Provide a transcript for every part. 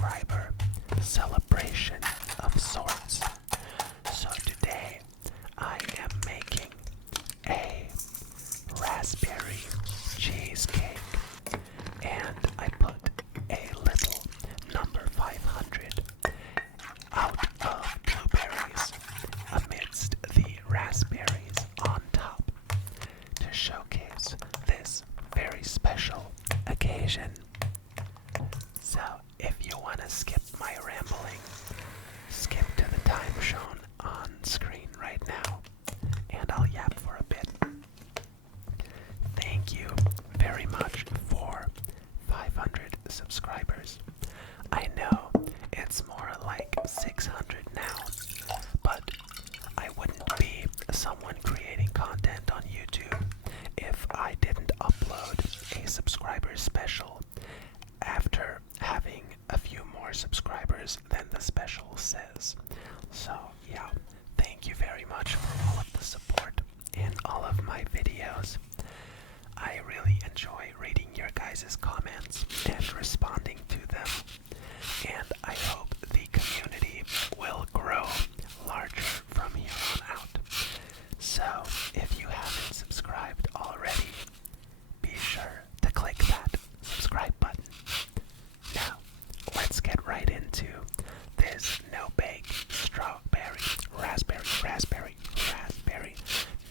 subscriber celebration of sorts. So today I am making a raspberry cheesecake, and I put a little number 500 out of blueberries amidst the raspberries on top to showcase this very special occasion. So if you want to skip my rambling, skip to the time shown on screen right now, and I'll yap for a bit. Thank you very much for 500 subscribers. I know it's more like 600 now, but I wouldn't be someone creating content on YouTube if I didn't upload a subscriber special after having a few more subscribers than the special says. So yeah, thank you very much for all of the support in all of my videos. I really enjoy reading your guys' comments and responding to them, and I hope the community will grow larger from here on out. So if you haven't subscribed already, be sure to click that subscribe button. Now, let's get right into this no-bake strawberry, raspberry,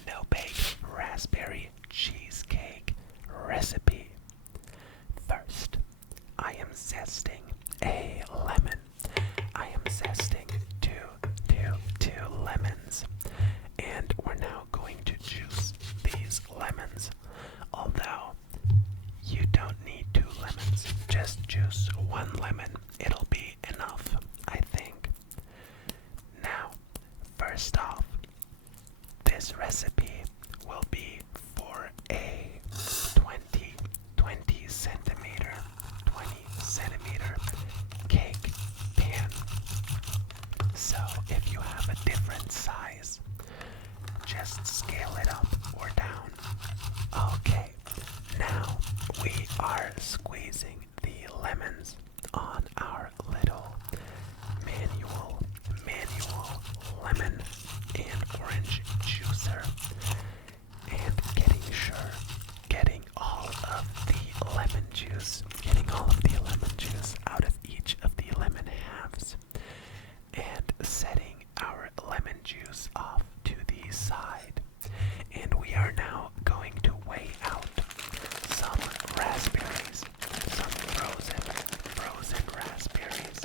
no-bake raspberry cheesecake recipe. First, I am zesting a lemon. I am zesting two lemons, and we're now going to juice these lemons. Although you don't need 2 lemons, just juice 1 lemon. It'll be enough, I think. Now, first off, this recipe will be for a 20 centimeter cake pan. So if you have a different size, just scale it up or down. Okay, now we are squeezing the lemons on our little manual lemon and orange juicer, and getting all of the lemon juice out of each of the lemon halves, and setting our lemon juice off to the side. And we are now going to weigh out some raspberries, some frozen raspberries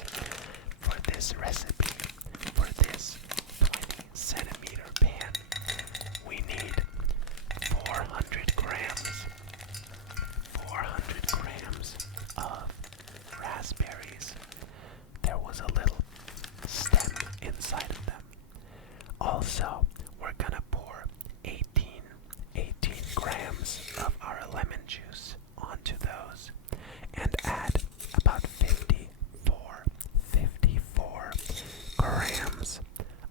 for this recipe. For this 20 centimeter pan, we need 400 grams of raspberries. There was a little stem inside of them. Also, we're gonna pour 18 grams of our lemon juice onto those, and add about 54 grams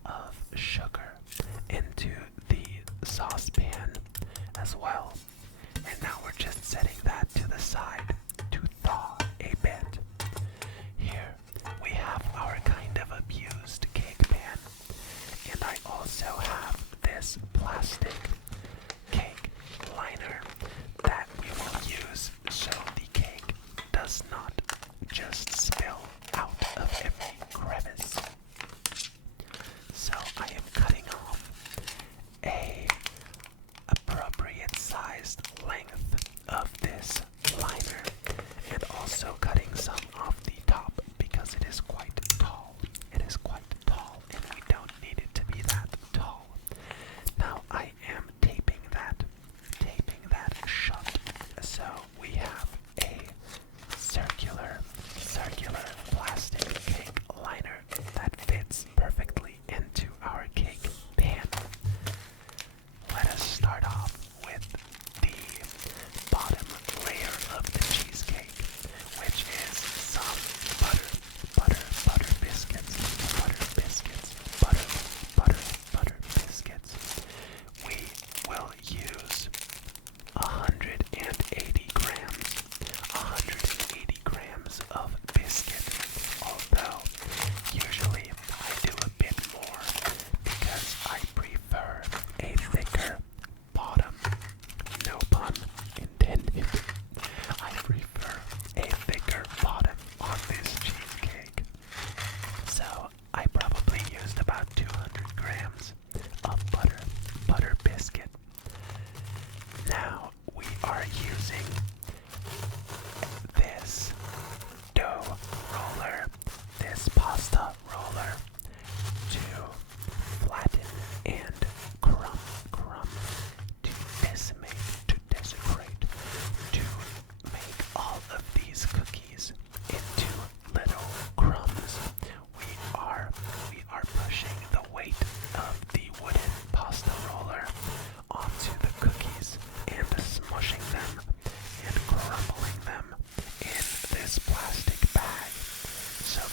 of sugar into the saucepan as well. And now we're just setting that to the side to thaw a bit. Here we have our kind of abused cake pan, and I also have this plastic cake liner that we will use so the cake does not just spill out of every crevice. So I am cutting off a appropriate sized length of this liner, and also cutting some off the top because it is quite tall. And we don't need it to be that tall. Now I am taping that shut. So we have a circular plastic cake liner that fits perfectly into our cake pan. Let us start off with the bottom layer of the cheesecake, which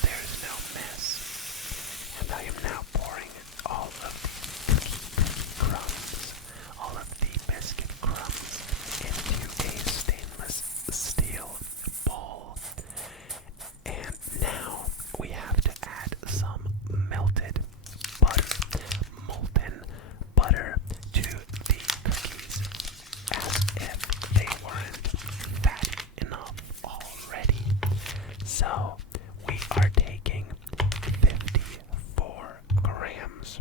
there's no mess. And I am now pouring all of the cookie crumbs, all of the biscuit crumbs into a stainless steel bowl. And now we have to add some melted butter, molten butter to the cookies, as if they weren't fatty enough already. So we are taking 54 grams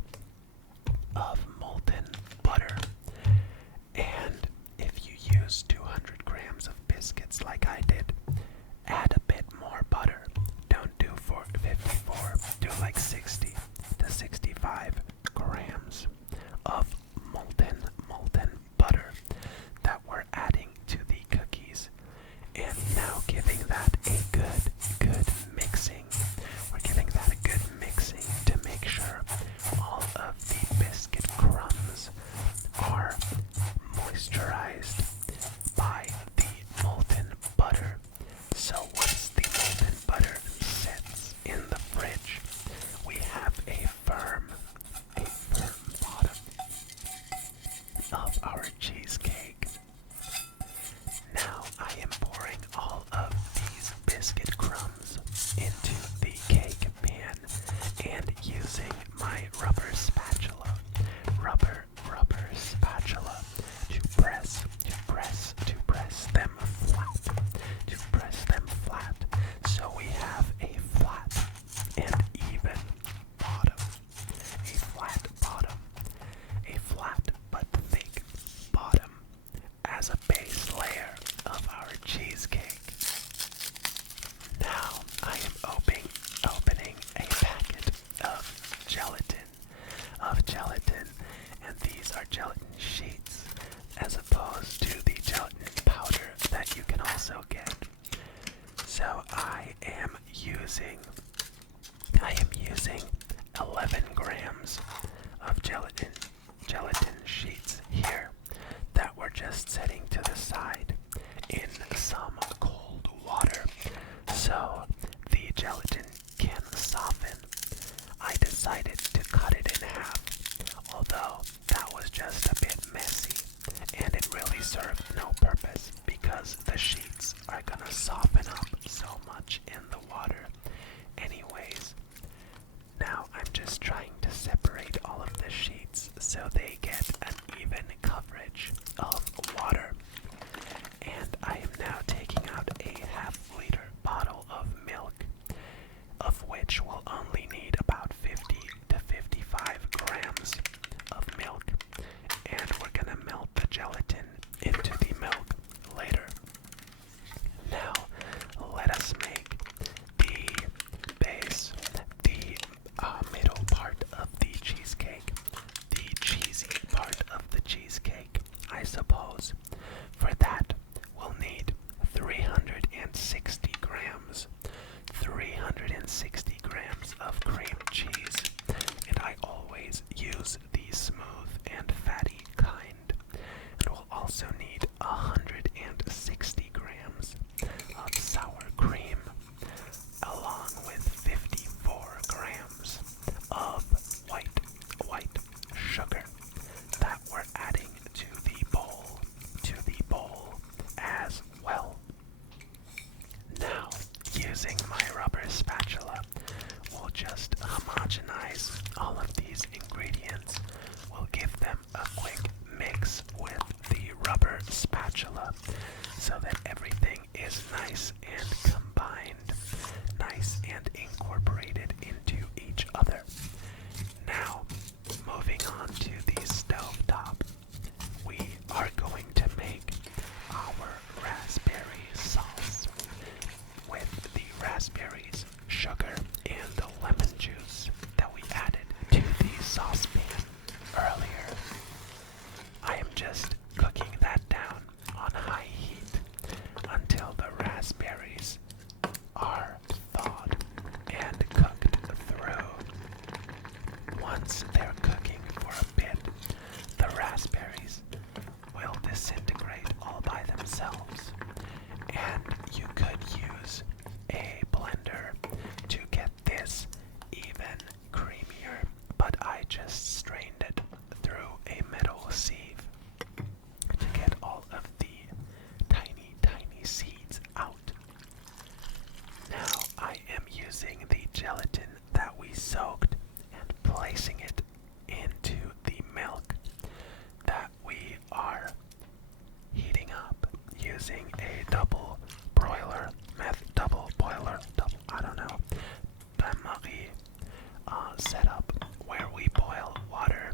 of molten butter, and if you use 200 grams of biscuits like I did, add a bit more butter. Don't do 54, do like 60 to 65 grams of molten butter that we're adding to the cookies. And now giving that a good mixing. We're giving that a good mixing to make sure all of the biscuit crumbs are moisturized by the molten butter. So once the molten butter sits in the fridge, we have a firm bottom of our cheesecake. Now I am pouring all of these biscuit crumbs into the cake pan and using my rubber spatula to press them flat, so we have a flat and even bottom, a flat but thick bottom as a base layer of our cheesecake. Now I am opening a packet of gelatin, and these are gelatin sheets as opposed to the gelatin powder that you can also get. So I am using 11 grams of gelatin sheets here that we're just setting to the side in some cold water so the gelatin can soften. I decided to cut it in half, although that was just a bit messy, and it really served no purpose because the sheets are gonna soften up so much in the water anyways. Now I'm just trying to separate all of the sheets so they get an even coverage of water. And I am now taking out a half-liter bottle of milk, of which we'll only need about 50 to 55 grams of milk. And we're gonna melt the gelatin into the milk later. Now, let us make the base, the middle part of the cheesecake, the cheesy part of the cheesecake, I suppose. For that, we'll need 360 grams of cream cheese, and I always use the smooth and fatty kind. And we'll also need 160 grams of sour cream, along with 54 grams of white sugar that we're adding to the bowl as well. Now, using my rubber spatula, we'll just homogenize all of these ingredients. We'll give them a quick mix with the rubber spatula so that everything is nice and combined, nice and incorporated into each other. Now, moving on to the stove top, we are going to make our raspberry sauce with the raspberries, sugar, and the lemon juice that we added to the saucepan earlier. I am just cooking that down on high heat until the raspberries are thawed and cooked through. Once they're cooking for a bit, the raspberries will disintegrate all by themselves, and you could use a blender to using the gelatin that we soaked and placing it into the milk that we are heating up using a I don't know, bain-marie setup where we boil water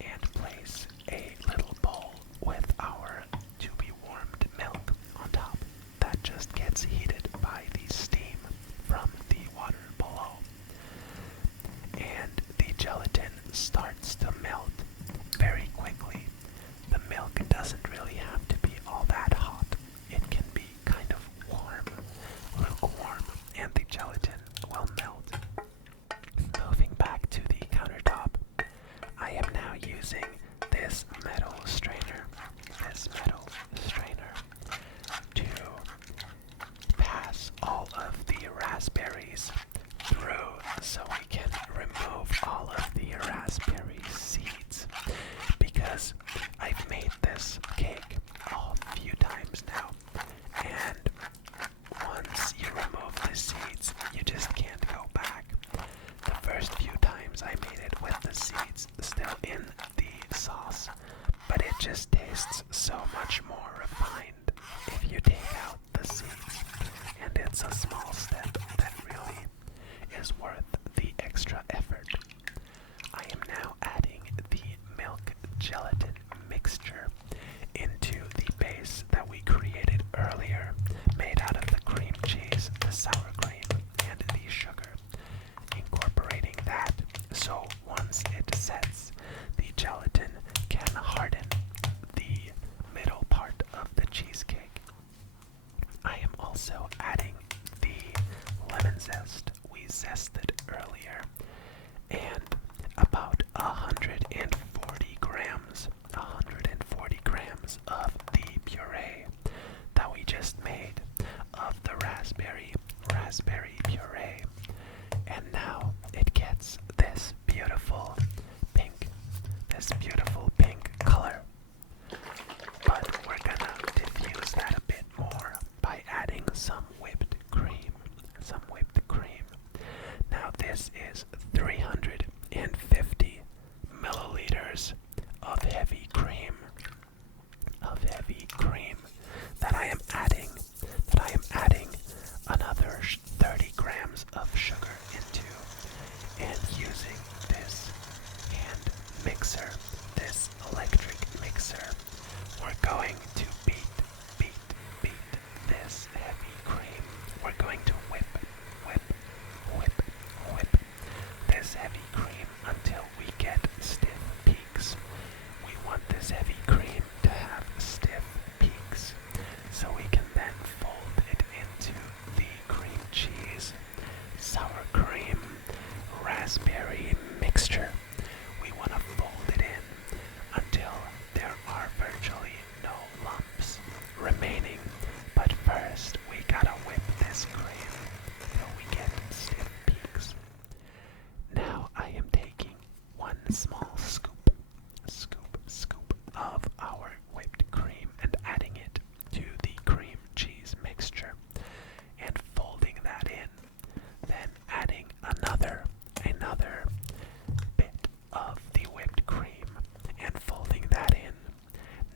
and place a little bowl with our to-be-warmed milk on top that just gets heated by the steam from the water below. And the gelatin starts to melt very quickly. The milk doesn't really have to be all that hot. It can be kind of warm, lukewarm, and the gelatin will melt. Moving back to the countertop, I am now using this metal strainer to pass all of the raspberries through so we can remove all of the raspberry seeds, because I've made this cake a few times now, and once you remove the seeds, you just can't go back. The first few times I made it with the seeds still in the sauce, but it just tastes so much more refined if you take out the seeds, and it's a small step that really is worth the extra effort. I am now adding the milk gelatin mixture into the base that we created earlier, made out of the cream cheese, the sour cream, and the sugar. Incorporating that so once it sets, the gelatin can harden the middle part of the cheesecake. I am also adding the lemon zest we zested earlier, and about 140 grams of the puree that we just made of the raspberry puree. And now it gets this beautiful pink color. But we're gonna diffuse that a bit more by adding some whipped cream. Now this is 350 milliliters of heavy cream that I am adding another 30 grams of sugar into, and using this hand mixer, this electric mixer, we're going to beat this heavy cream. We're going to whip this heavy cream until we get stiff peaks. We want this heavy cream to have stiff peaks, so we can then fold it into the cream cheese, sour cream, raspberry mixture. We want to fold it in until there are virtually no lumps remaining. But first, we gotta whip this cream till we get stiff peaks. Now I am taking one small scoop of our whipped cream and adding it to the cream cheese mixture and folding that in. Then adding another bit of the whipped cream and folding that in.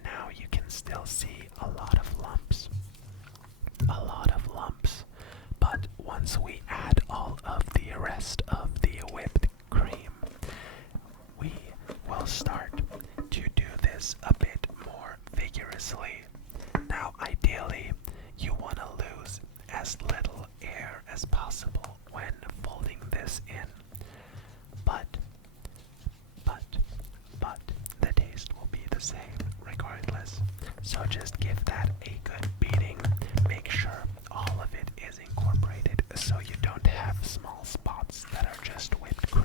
Now you can still see a lot of lumps. But once we add all of the rest of the whipped cream, we will start to do this a bit more vigorously. Now ideally, you want to lose as little air as possible when folding this in. But the taste will be the same regardless. So just give that a good beating. Make sure all of it is incorporated so you don't have small spots that are just whipped cream.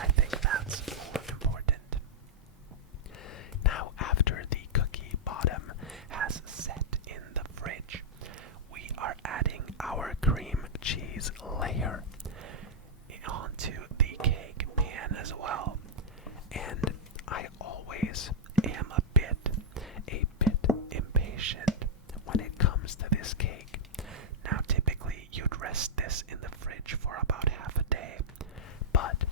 I think that's more important. Now after the cookie bottom has set in the fridge, we are adding our cream cheese layer onto the cake pan as well. And I always am a bit impatient when it comes to this cake. Now typically you'd rest this in the fridge for about half a day, but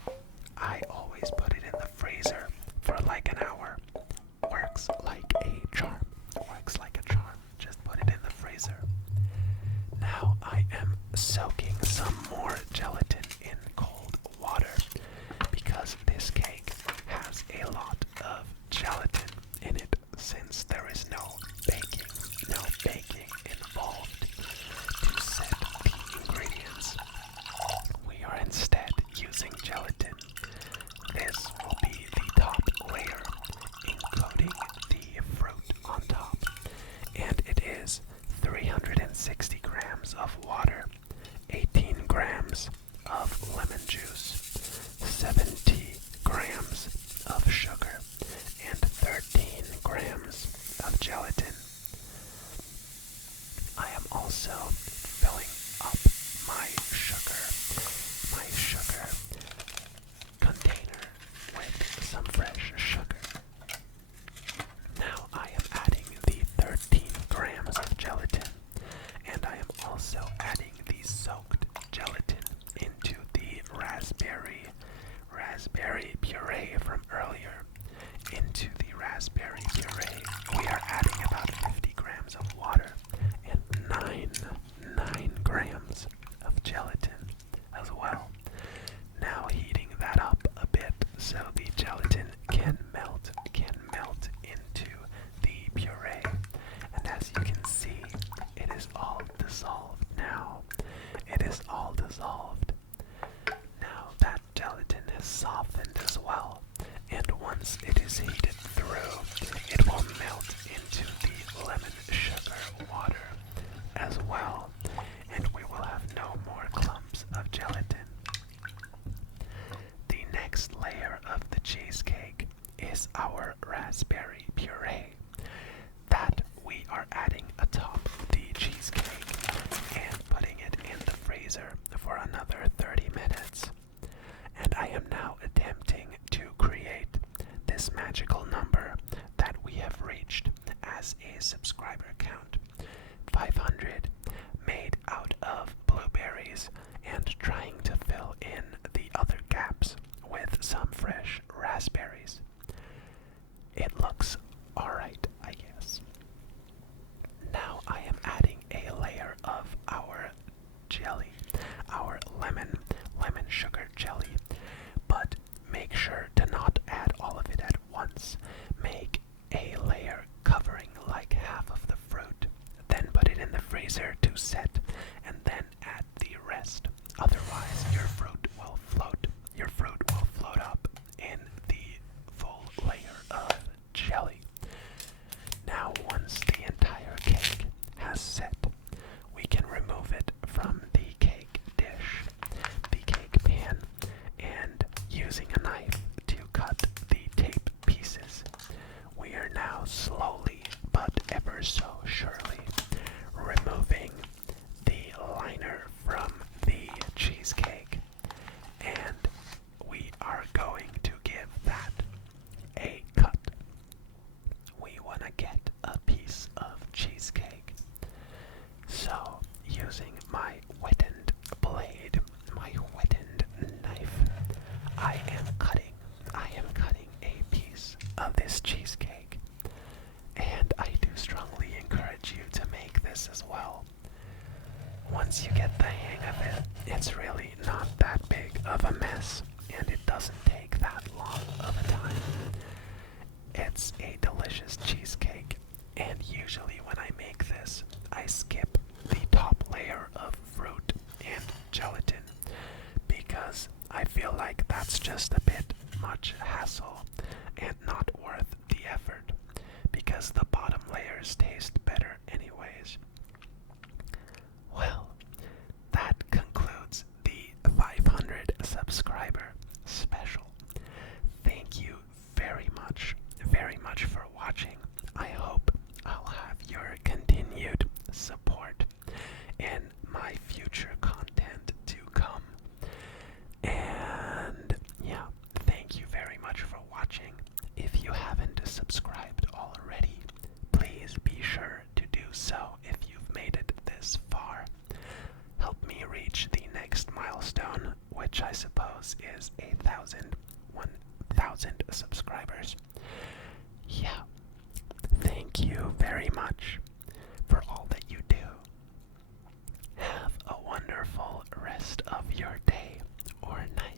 I always put it in the freezer for like an hour. Works like a charm. Works like a charm. Just put it in the freezer. Now I am soaking some more gelatin in cold water because this cake has a lot of gelatin in it since there is no baking involved to set the ingredients. We are instead using gelatin. This will be the top layer, including the fruit on top, and it is 360 grams of water, 18 grams of lemon juice, 70 grams of sugar, and 13 grams of gelatin. I am also filling up my sugar container with some fresh sugar. Now I am adding the 13 grams of gelatin, and I am also adding the soaked gelatin into the raspberry puree from earlier. Into the raspberry puree, we are adding about 50 grams of water and 9 grams of gelatin as well. Now heating that up a bit so the gelatin can melt into the puree. And as you can see, it is all dissolved now. It is all dissolved. Now that gelatin has softened as well, and once it is heated through, it will melt into the lemon sugar water as well, and we will have no more clumps of gelatin. The next layer of the cheesecake is our raspberry puree that we are adding atop the cheesecake and putting it in the freezer for another 30 minutes. And I am now attempting to create this magical number that we have reached as a subscriber count. 500, made out of blueberries and trying to fill in the other gaps with some fresh raspberries. It looks alright, I guess. Now I am adding a layer of our jelly, our lemon sugar jelly, but make sure to not add all of it at once. Make a layer covering like half of the fruit, then put it in the freezer to set, and then add the rest. Otherwise, your fruit will float. Your fruit will float up in the full layer of jelly. Now, once the entire cake has set, we can remove it from the cake dish, the cake pan, and using a knife to cut the tape pieces. We are now slowly, but ever so surely, removing the liner from the cheesecake, and we are going to give that a cut. We want to get a piece of cheesecake. So, using my whetted blade, my whetted knife, I am cutting a piece of this cheesecake. And I do strongly encourage you to make this as well. Once you get the hang of it, it's really not that big of a mess, and it doesn't take that long of a time. It's a delicious cheesecake, and usually when I make this, I skip the top layer of fruit and gelatin because I feel like that's just a bit much hassle and not worth the effort because the bottom layers taste better anyways. Well, that concludes the 500 subscriber special. Thank you very much for watching. I hope I'll have your continued support in my future content to come. And yeah, thank you very much for watching. If you haven't subscribed already, please be sure to do so if you house is 1,000 subscribers. Yeah, thank you very much for all that you do. Have a wonderful rest of your day or night.